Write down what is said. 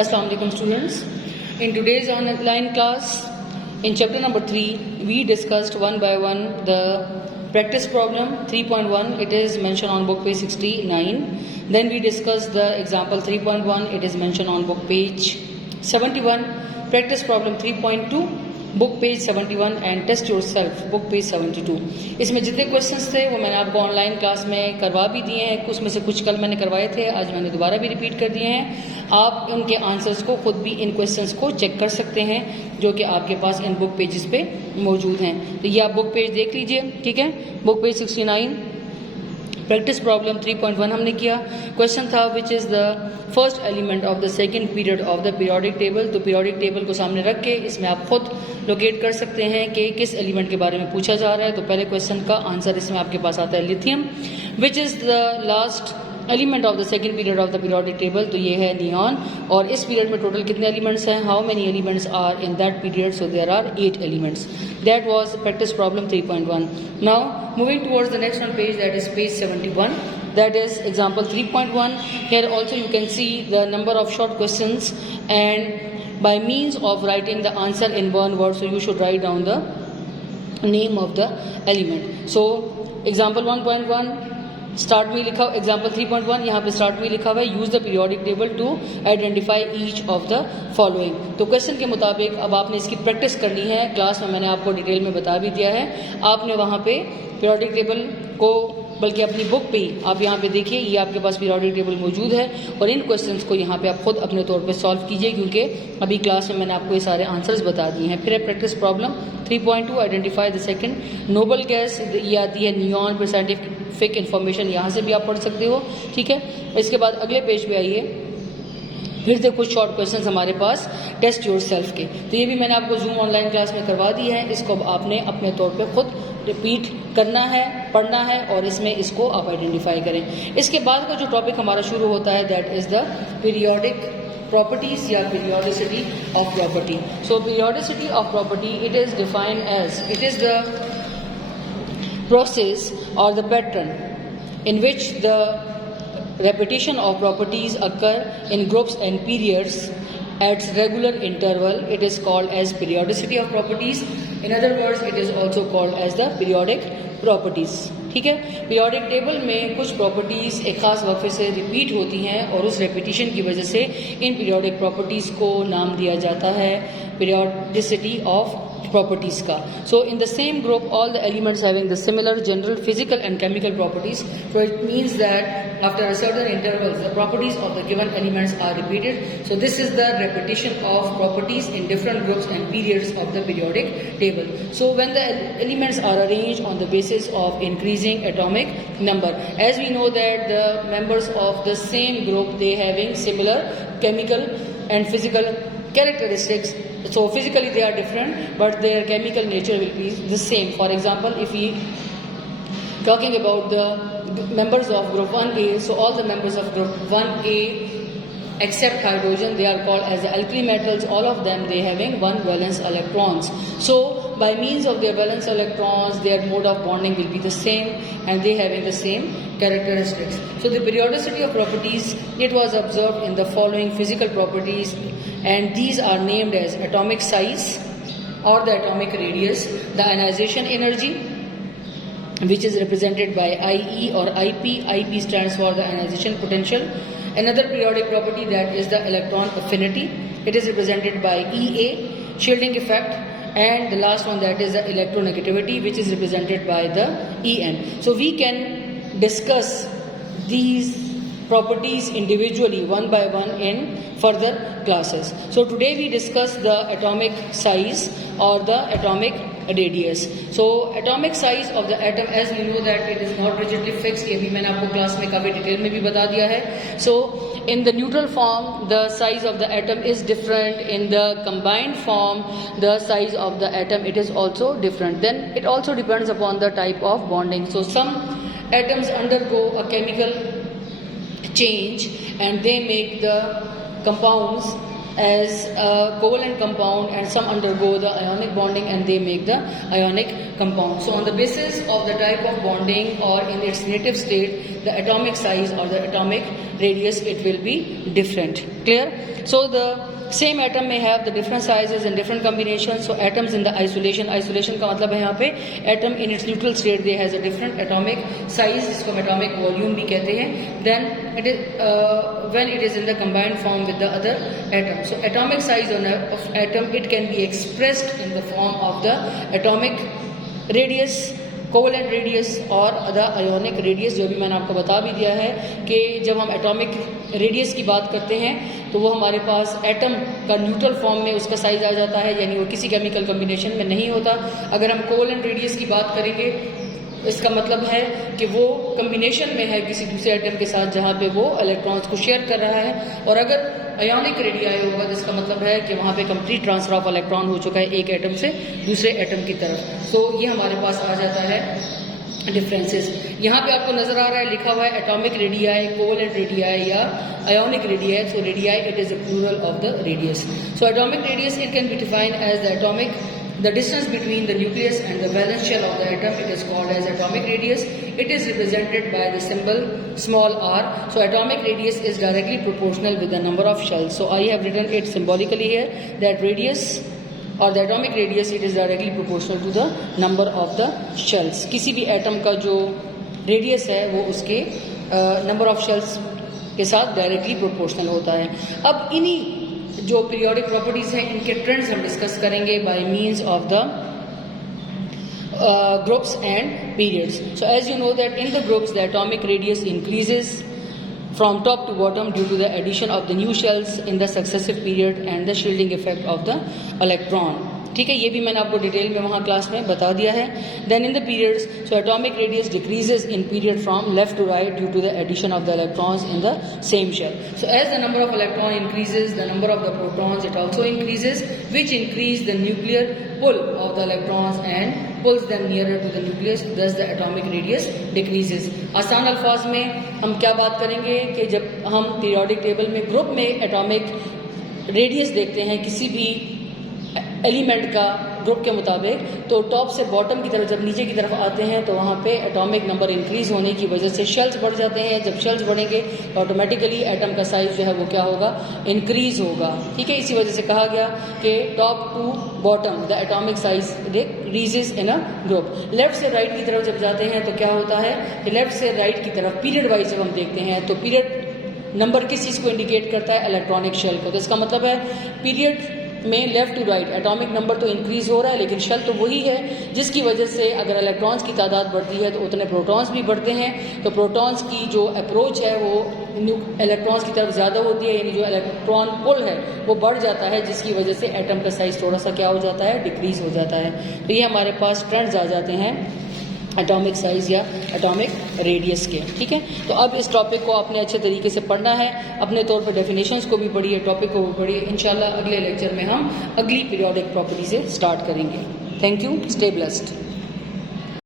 Assalamu alaikum students. In today's online class, in chapter number 3, we discussed one by one the practice problem 3.1. It is mentioned on book page 69. Then we discussed the example 3.1. It is mentioned on book page 71. Practice problem 3.2. Book page 71 and test yourself book page 72. इसमें जितने क्वेश्चंस थे वो मैंने आपको online class में करवा भी दिए हैं. उसमें से कुछ कल मैंने करवाए थे, आज मैंने दोबारा भी रिपीट कर दिए हैं. आप उनके आंसर्स को खुद भी इन क्वेश्चंस को चेक कर सकते हैं जो कि आपके पास इन बुक पेजेस पे मौजूद हैं. तो ये आप बुक पेज देख लीजिए, ठीक है. बुक पेज 69 प्रैक्टिस प्रॉब्लम 3.1 हमने किया. क्वेश्चन था which is the first element of the second period of the periodic table. तो पीरियोडिक टेबल को सामने रख के इसमें आप खुद लोकेट कर सकते हैं कि किस एलिमेंट के बारे में पूछा जा रहा है. तो पहले क्वेश्चन का आंसर इसमें आपके पास आता है lithium. Which is the last element of the second period of the periodic table. तो ये है नियॉन. और इस पीरियड में टोटल कितने एलिमेंट्स हैं, how many elements are in that period. So there are 8 elements. That was practice problem 3.1. Now moving towards the next one page, that is page 71. That is example 3.1. Here also you can see the number of short questions and by means of writing the answer in one word. So you should write down the name of the element. So example 1.1 स्टार्ट में लिखा, एग्जाम्पल 3.1 यहाँ पे स्टार्ट में लिखा हुआ है use the periodic table to identify each of the following. तो question के मुताबिक अब आपने इसकी प्रैक्टिस करनी है. क्लास में मैंने आपको डिटेल में बता भी दिया है. आपने वहाँ पे पीरियोडिक टेबल को बल्कि अपनी बुक पे ही आप यहाँ पे देखिए, ये आपके पास पीरियोडिक टेबल मौजूद है और इन क्वेश्चंस को यहाँ पे आप खुद अपने तौर पे सॉल्व कीजिए क्योंकि अभी क्लास में मैंने आपको ये सारे आंसर्स बता दिए हैं. फिर है practice problem 3.2 identify the second noble gas. ये आती है नियॉन. फिर साइंटिफिक इन्फॉर्मेशन यहाँ से भी आप पढ़ सकते हो, ठीक है. इसके बाद अगले पेज पे आइए, फिर से कुछ शॉर्ट क्वेश्चंस हमारे पास टेस्ट योरसेल्फ के. तो ये भी मैंने आपको जूम ऑनलाइन क्लास में करवा दी है. इसको अब आपने अपने तौर पे खुद रिपीट करना है, पढ़ना है और इसमें इसको आप आइडेंटिफाई करें. इसके बाद का जो टॉपिक हमारा शुरू होता है that is the periodic properties या periodicity of property. So periodicity of property it is defined as it is the process or the pattern in which the repetition of properties occur in groups and periods at regular interval. It is called as periodicity of properties. In other words, it is also called as the periodic properties. ठीक है. Periodic table में कुछ प्रॉपर्टीज एक खास वक्फे से रिपीट होती हैं और उस रेपिटेशन की वजह से इन पीरियोडिक प्रॉपर्टीज को नाम दिया जाता है पीरियोडिसिटी ऑफ properties का. So in the same group all the elements having the similar general physical and chemical properties. So it means that after a certain intervals the properties of the given elements are repeated. So this is the repetition of properties in different groups and periods of the periodic table. So when the elements are arranged on the basis of increasing atomic number, as we know that the members of the same group they having similar chemical and physical characteristics. So physically they are different but their chemical nature will be the same. For example, if we talking about the members of group 1A, so all the members of group 1A except hydrogen they are called as the alkali metals. All of them they having one valence electrons. So by means of their valence electrons their mode of bonding will be the same and they having the same characteristics. So the periodicity of properties it was observed in the following physical properties and these are named as atomic size or the atomic radius, the ionization energy which is represented by IE or IP. IP stands for the ionization potential. Another periodic property that is the electron affinity. It is represented by EA, shielding effect. And the last one that is the electronegativity which is represented by the EN. So we can discuss these properties individually one by one in further classes. So today we discuss the atomic size or the atomic radius. So atomic size of the atom as we know that it is not rigidly fixed. ये भी मैंने आपको क्लास में काफी डिटेल में भी बता दिया है. So in the neutral form the size of the atom is different. In the combined form the size of the atom it is also different. Then it also depends upon the type of bonding. So some atoms undergo a chemical change and they make the compounds as a covalent compound, and some undergo the ionic bonding and they make the ionic compound. So on the basis of the type of bonding or in its native state, the atomic size or the atomic radius, it will be different. Clear? So the same atom may have the different sizes and different combinations. So atoms in the isolation का मतलब है यहाँ पे atom in its neutral state they has a different atomic size, जिसको हम atomic volume भी कहते हैं. Then it is when it is in the combined form with the other atom. So atomic size of atom, it can be expressed in the form of the atomic radius, covalent radius और the ionic radius, जो भी मैंने आपको बता भी दिया है कि जब हम एटॉमिक रेडियस की बात करते हैं तो वो हमारे पास एटम का न्यूट्रल फॉर्म में उसका साइज आ जाता है, यानी वो किसी केमिकल कॉम्बिनेशन में नहीं होता. अगर हम कोवलेंट रेडियस की बात करेंगे इसका मतलब है कि वो कॉम्बिनेशन में है किसी दूसरे एटम के साथ जहाँ पे वो इलेक्ट्रॉन्स को शेयर कर रहा है. और अगर आयोनिक रेडियाई होगा जिसका मतलब है कि वहाँ पे कंप्लीट ट्रांसफर ऑफ इलेक्ट्रॉन हो चुका है एक एटम से दूसरे एटम की तरफ. तो ये हमारे पास आ जाता है डिफरेंसेस. यहाँ पे आपको नजर आ रहा है लिखा हुआ है एटॉमिक रेडियाई, कोवलेंट रेडियाई या ionic radii. So radii it is a plural of the radius. So atomic radius it can be defined as the atomic the distance between the nucleus and the valence shell of the atom. It is called as atomic radius. It is represented by the symbol small r. So atomic radius is directly proportional with the number of shells. So I have written it symbolically here that radius or the atomic radius, it is directly proportional to the number of the shells. किसी भी एटम का जो रेडियस है वो उसके number of shells के साथ directly proportional होता है. अब इन्हीं जो पीरियोडिक प्रॉपर्टीज हैं इनके ट्रेंड्स हम डिस्कस करेंगे by means of the groups and periods. So as you know that in the groups the atomic radius increases from top to bottom due to the addition of the new shells in the successive period and the shielding effect of the electron. ठीक है, ये भी मैंने आपको डिटेल में वहाँ क्लास में बता दिया है. Then in the periods, so atomic radius decreases in period from left to right due to the addition of the electrons in the same shell. So as the number of electron increases, the number of the protons it also increases, which increase the nuclear pull of the electrons and pulls them nearer to the nucleus, thus the atomic radius decreases. आसान अल्फाज में हम क्या बात करेंगे कि जब हम पीरियोडिक टेबल में ग्रुप में एटॉमिक रेडियस देखते हैं किसी भी एलिमेंट का ग्रुप के मुताबिक, तो टॉप से बॉटम की तरफ जब नीचे की तरफ आते हैं तो वहाँ पे एटॉमिक नंबर इंक्रीज होने की वजह से शेल्स बढ़ जाते हैं. जब शेल्स बढ़ेंगे तो ऑटोमेटिकली एटम का साइज जो है वो क्या होगा, इंक्रीज होगा. ठीक है, इसी वजह से कहा गया कि top to bottom the atomic size decreases in a group. Left से राइट की तरफ जब जाते हैं तो क्या होता है कि लेफ्ट से राइट की तरफ पीरियड वाइज जब हम देखते हैं तो पीरियड नंबर किस चीज़ को इंडिकेट करता है, इलेक्ट्रॉनिक शेल को. तो इसका मतलब है पीरियड में left to right atomic number तो इंक्रीज हो रहा है लेकिन शेल तो वही है, जिसकी वजह से अगर इलेक्ट्रॉन्स की तादाद बढ़ती है तो उतने प्रोटॉन्स भी बढ़ते हैं. तो प्रोटॉन्स की जो अप्रोच है वो इलेक्ट्रॉन्स की तरफ ज़्यादा होती है, यानी जो इलेक्ट्रॉन पुल है वो बढ़ जाता है, जिसकी वजह से एटम का साइज थोड़ा सा क्या हो जाता है, डिक्रीज हो जाता है. तो ये हमारे पास ट्रेंड्स आ जाते हैं एटॉमिक साइज या एटॉमिक रेडियस के. ठीक है, तो अब इस टॉपिक को आपने अच्छे तरीके से पढ़ना है, अपने तौर पर डेफिनेशंस को भी पढ़िए, टॉपिक को भी पढ़िए. इंशाल्लाह अगले लेक्चर में हम अगली पीरियोडिक प्रॉपर्टी से स्टार्ट करेंगे. Thank you, stay blessed.